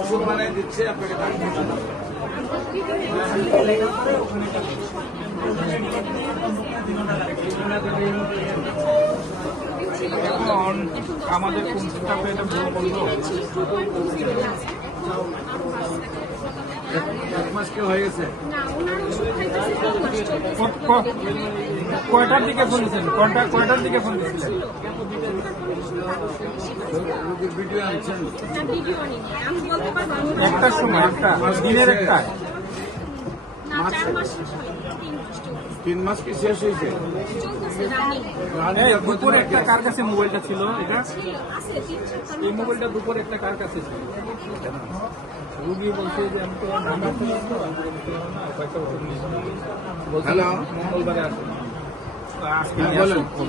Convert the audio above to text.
ওষুধ বানিয়ে দিচ্ছে আপনাকে এখন আমাদের কোন স্টাফে এটা বড় বললো 1 মাস কি হয়ে গেছে? কয়টার দিকে ফোন দিয়েছেন? কয়টার দিকে ফোন দিয়েছিলেন? রোগীর ভিডিও আনছেন? একটার সময়, একটা দিনের একটা। 3 মাস কি শেষ হয়েছে? দুপুরে একটা কার কাছে মোবাইলটা ছিল? এটা এই মোবাইলটা দুপুরে একটা কার কাছে ছিল? রুগী বলছে যে আমি তো ঢাকা থেকে আসবো, কয়েকটা বছর নিয়েছি, হ্যালো, মঙ্গলবারে আসবো, আজকে হ্যাঁ, নিয়ে বলেন। আসবো।